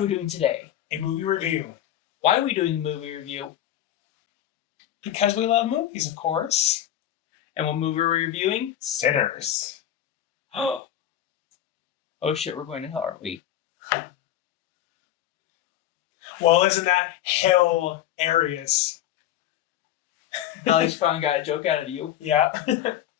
are we doing today? A movie review. Why are we doing a movie review? Because we love movies, of course. And what movie are we reviewing? Sinners. Oh shit, we're going to hell, aren't we? Well, isn't that hilarious? At least finally got a joke out of you. Yeah.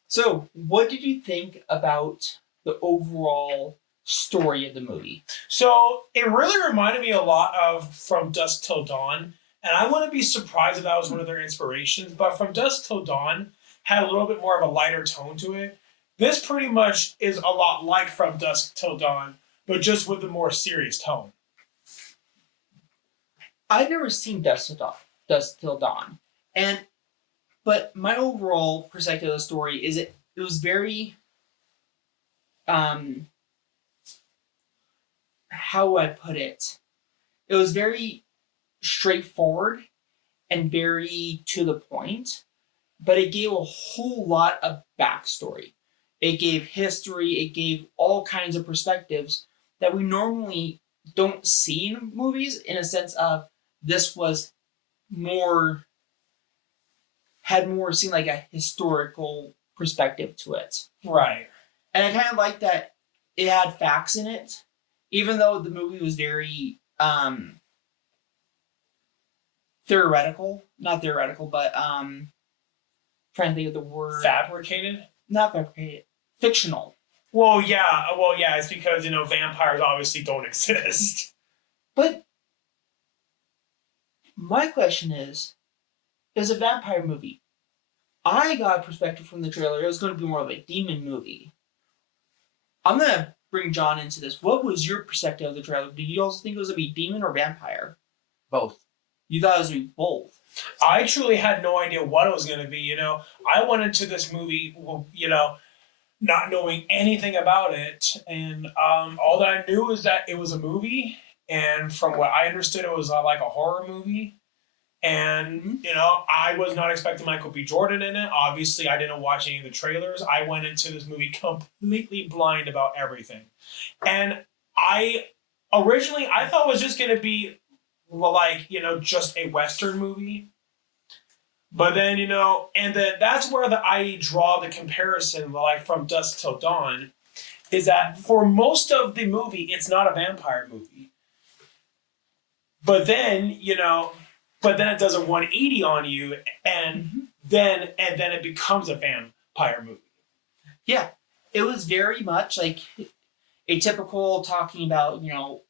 So, what did you think about the overall story of the movie? So it really reminded me a lot of From Dusk Till Dawn. And I wouldn't be surprised if that was one of their inspirations. But From Dusk Till Dawn had a little bit more of a lighter tone to it. This pretty much is a lot like From Dusk Till Dawn, but just with a more serious tone. I've never seen Dusk Till Dawn. But my overall perspective of the story is it was very how would I put it? It was very straightforward and very to the point, but it gave a whole lot of backstory. It gave history, it gave all kinds of perspectives that we normally don't see in movies, in a sense of this was had more seemed like a historical perspective to it. Right. And I kind of like that it had facts in it, even though the movie was very theoretical. Not theoretical, but trying to think of the word. Fabricated? Not fabricated. Fictional. Well, yeah. It's because, vampires obviously don't exist. But my question is a vampire movie. I got a perspective from the trailer. It was going to be more of a demon movie. I'm going to bring John into this. What was your perspective of the trailer? Did you also think it was going to be demon or vampire? Both. You thought it was going to be both? I truly had no idea what it was going to be. I went into this movie, not knowing anything about it. And all that I knew is that it was a movie. And from what I understood, it was like a horror movie. And, I was not expecting Michael B. Jordan in it. Obviously, I didn't watch any of the trailers. I went into this movie completely blind about everything. And originally, I thought it was just going to be just a Western movie. But then, and then that's where I draw the comparison, From Dusk Till Dawn, is that for most of the movie, it's not a vampire movie. But then, it does a 180 on you, and then it becomes a vampire movie. Yeah, it was very much like a typical talking about,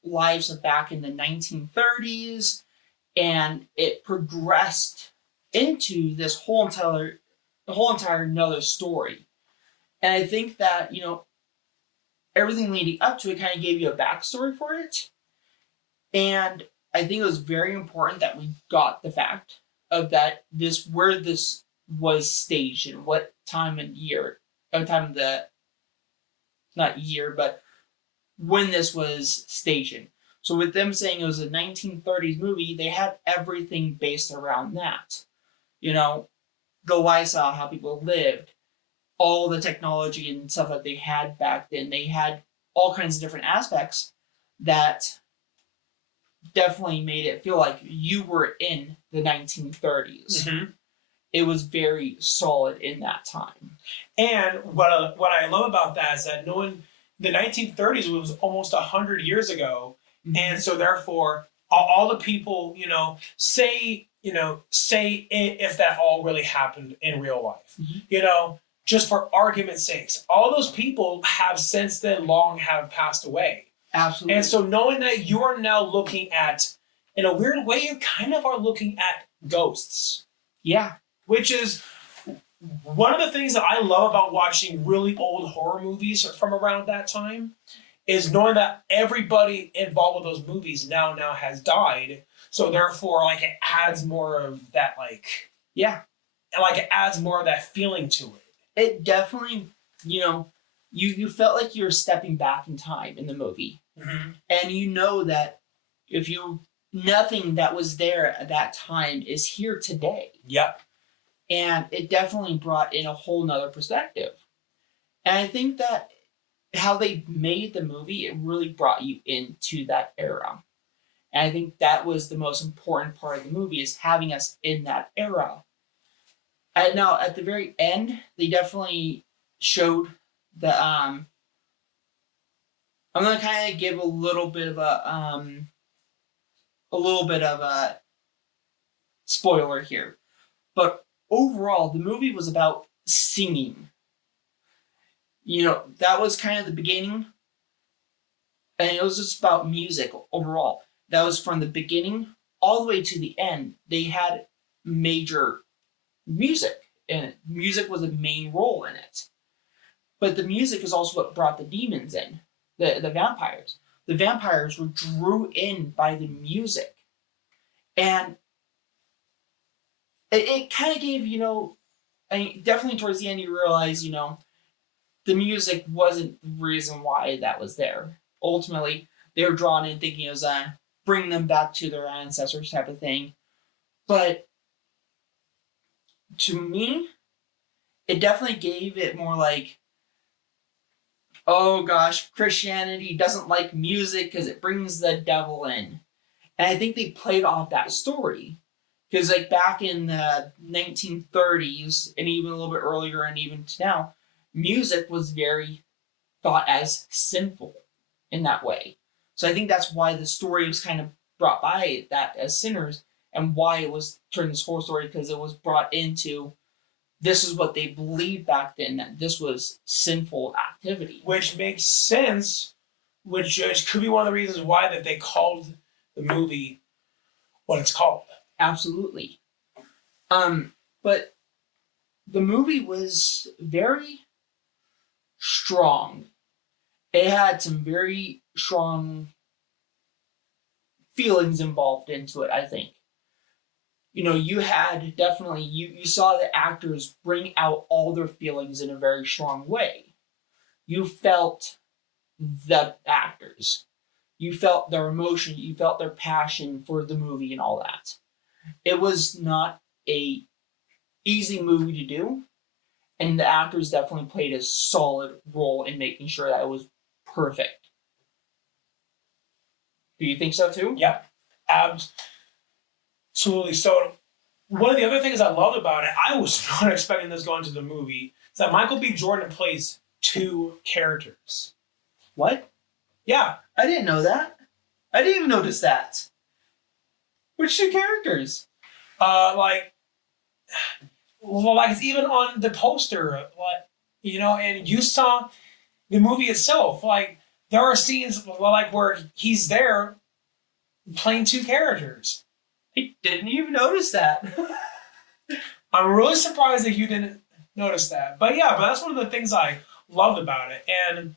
lives of back in the 1930s, and it progressed into this whole entire another story. And I think that, everything leading up to it kind of gave you a backstory for it. And I think it was very important that we got the fact of that where this was staged and what time and year, not year, but when this was staged. So with them saying it was a 1930s movie, they had everything based around that. The lifestyle, how people lived, all the technology and stuff that they had back then. They had all kinds of different aspects that definitely made it feel like you were in the 1930s. Mm-hmm. It was very solid in that time. And what I love about that is that knowing the 1930s was almost 100 years ago. Mm-hmm. And so therefore, all the people, say if that all really happened in real life, mm-hmm. Just for argument's sakes, all those people have since then long have passed away. Absolutely. And so knowing that you are now looking at, in a weird way, you kind of are looking at ghosts. Yeah. Which is one of the things that I love about watching really old horror movies from around that time is knowing that everybody involved with those movies now has died. So therefore, it adds more of that, yeah. And it adds more of that feeling to it. It definitely, you felt like you were stepping back in time in the movie. Mm-hmm. And that nothing that was there at that time is here today. Yep. And it definitely brought in a whole nother perspective. And I think that how they made the movie, it really brought you into that era. And I think that was the most important part of the movie is having us in that era. And now at the very end, they definitely showed the I'm gonna kind of give a little bit of a spoiler here. But overall, the movie was about singing. That was kind of the beginning, and it was just about music overall. That was from the beginning all the way to the end. They had major music in it. Music was a main role in it. But the music is also what brought the demons in, the vampires. The vampires were drew in by the music. And it kind of gave, definitely towards the end you realize, the music wasn't the reason why that was there. Ultimately, they were drawn in thinking it was bring them back to their ancestors type of thing. But to me, it definitely gave it more like, oh gosh, Christianity doesn't like music because it brings the devil in. And I think they played off that story. Because like back in the 1930s and even a little bit earlier and even to now, music was very thought as sinful in that way. So I think that's why the story was kind of brought by that as sinners and why it was turned this whole story, because it was brought into this is what they believed back then, that this was sinful activity. Which makes sense, which could be one of the reasons why that they called the movie what it's called. Absolutely. But the movie was very strong. It had some very strong feelings involved into it, I think. You had definitely, you saw the actors bring out all their feelings in a very strong way. You felt the actors. You felt their emotion. You felt their passion for the movie and all that. It was not a easy movie to do, and the actors definitely played a solid role in making sure that it was perfect. Do you think so too? Yep, absolutely. So one of the other things I loved about it, I was not expecting this going to the movie, is that Michael B. Jordan plays two characters. What? Yeah. I didn't know that. I didn't even notice that. Which two characters? Like it's even on the poster, and you saw the movie itself. Like there are scenes like where he's there playing two characters. I didn't even notice that. I'm really surprised that you didn't notice that. But that's one of the things I loved about it. And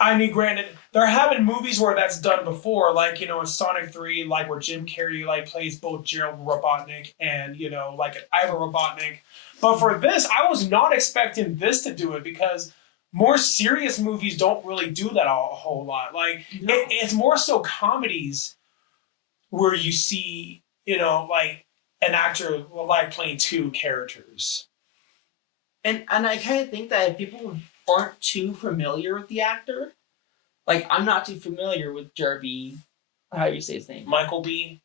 I mean, granted, there have been movies where that's done before, like, in Sonic 3, like where Jim Carrey plays both Gerald Robotnik and, Ivan Robotnik. But for this, I was not expecting this to do it because more serious movies don't really do that a whole lot. Like, No. it's more so comedies where you see, an actor playing two characters. And I kind of think that if people aren't too familiar with the actor, like I'm not too familiar with Jerby, how do you say his name? Michael B.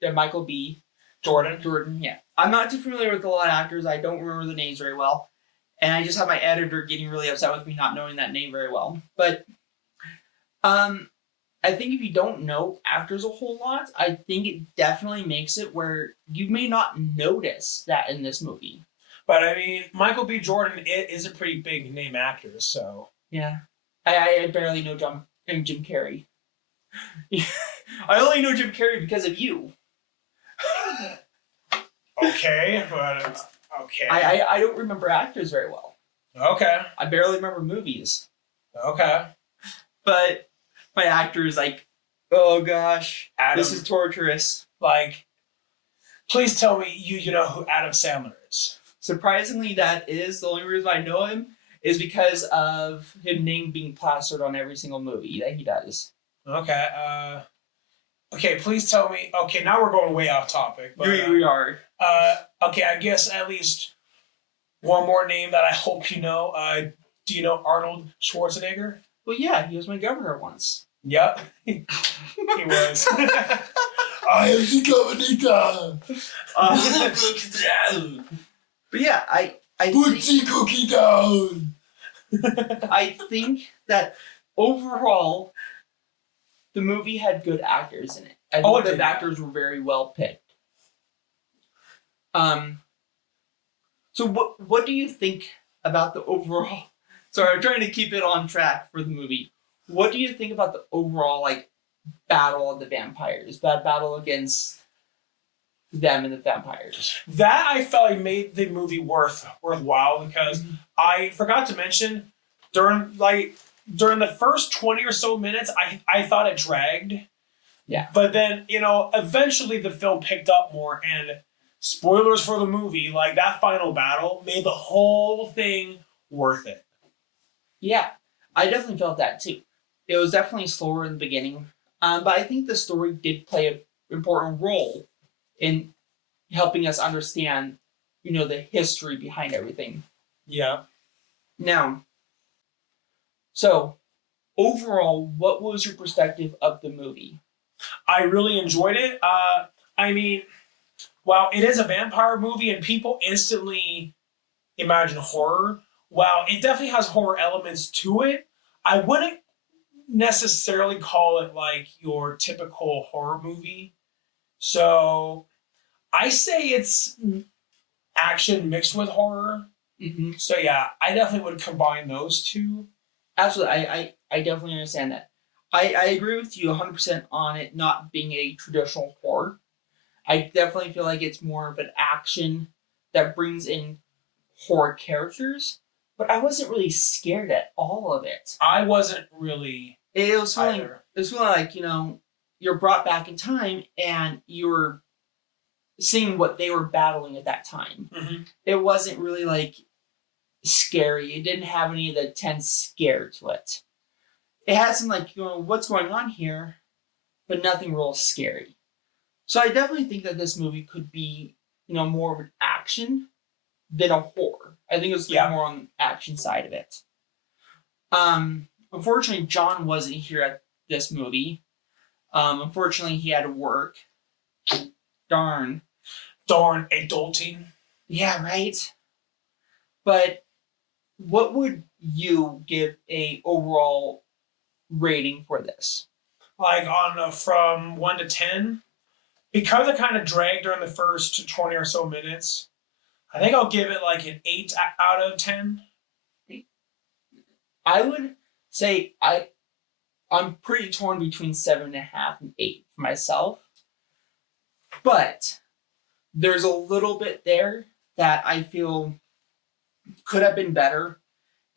Jordan, yeah. I'm not too familiar with a lot of actors. I don't remember the names very well. And I just have my editor getting really upset with me not knowing that name very well. But I think if you don't know actors a whole lot, I think it definitely makes it where you may not notice that in this movie. But I mean, Michael B. Jordan is a pretty big name actor, so. Yeah. I barely know Jim Carrey. I only know Jim Carrey because of you. Okay, but okay. I don't remember actors very well. Okay. I barely remember movies. Okay. But my actor is like, oh gosh, Adam, this is torturous. Please tell me you know who Adam Sandler is. Surprisingly, that is the only reason I know him is because of his name being plastered on every single movie that he does. Okay. Okay, please tell me. Okay, now we're going way off topic. But, We are. Okay, I guess at least one more name that I hope you know. Do you know Arnold Schwarzenegger? Well, yeah, he was my governor once. Yep. He was. I am the governor. But yeah, I Put think, the cookie down. I think that overall, the movie had good actors in it. I think the actors were very well picked. So what do you think about the overall? Sorry, I'm trying to keep it on track for the movie. What do you think about the overall like battle of the vampires? That battle against them and the vampires. That I felt like made the movie worthwhile because I forgot to mention during the first 20 or so minutes I thought it dragged. Yeah. But then, eventually the film picked up more, and spoilers for the movie, like that final battle made the whole thing worth it. Yeah, I definitely felt that too. It was definitely slower in the beginning, but I think the story did play an important role in helping us understand, the history behind everything. Yeah. Now, so overall, what was your perspective of the movie? I really enjoyed it. While it is a vampire movie and people instantly imagine horror, while it definitely has horror elements to it, I wouldn't necessarily call it like your typical horror movie. So I say it's action mixed with horror. Mm-hmm. So yeah, I definitely would combine those two. Absolutely, I definitely understand that. I agree with you 100% on it not being a traditional horror. I definitely feel like it's more of an action that brings in horror characters, but I wasn't really scared at all of it. I wasn't really. It was feeling like, you're brought back in time and you're seeing what they were battling at that time. Mm-hmm. It wasn't really like scary. It didn't have any of the tense scare to it. It had some like, what's going on here, but nothing real scary. So I definitely think that this movie could be, more of an action than a horror. I think it's more on the action side of it. Unfortunately, John wasn't here at this movie. Unfortunately, he had to work. Darn adulting. Yeah, right. But what would you give a overall rating for this? Like on from 1 to 10, because it kind of dragged during the first 20 or so minutes. I think I'll give it like an 8 out of 10. I would say I'm pretty torn between 7.5 and 8 for myself. But there's a little bit there that I feel could have been better,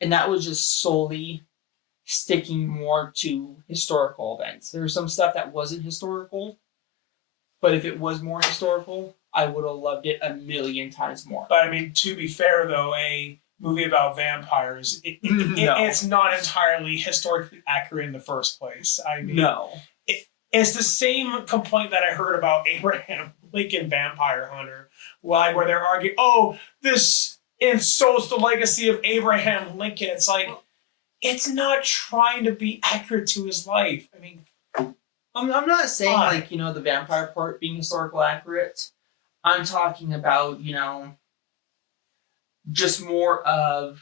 and that was just solely sticking more to historical events. There's some stuff that wasn't historical, but if it was more historical, I would have loved it a million times more. But to be fair though, a movie about vampires, it's not entirely historically accurate in the first place. No. It's the same complaint that I heard about Abraham Lincoln Vampire Hunter, where they're arguing, this insults the legacy of Abraham Lincoln. It's like, it's not trying to be accurate to his life. I'm not saying the vampire part being historical accurate. I'm talking about, just more of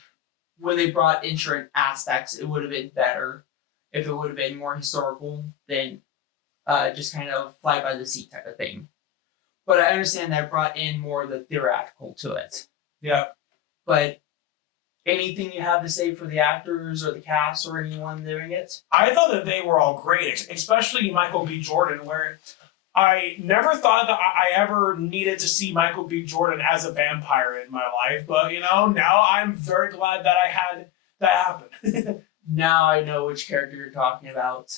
when they brought in certain aspects, it would have been better if it would have been more historical than just kind of fly by the seat type of thing. But I understand that brought in more of the theoretical to it. Yeah. But anything you have to say for the actors or the cast or anyone doing it? I thought that they were all great, especially Michael B. Jordan, where I never thought that I ever needed to see Michael B. Jordan as a vampire in my life. But, now I'm very glad that I had that happen. Now I know which character you're talking about.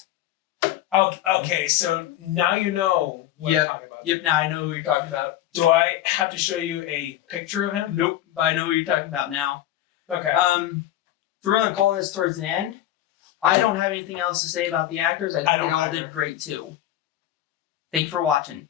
Okay, so now you know what I'm talking about. Yep, now I know who you're talking about. Do I have to show you a picture of him? Nope, but I know who you're talking about now. Okay. We're going to call this towards the end. I don't have anything else to say about the actors. I think they all did great too. Thank you for watching.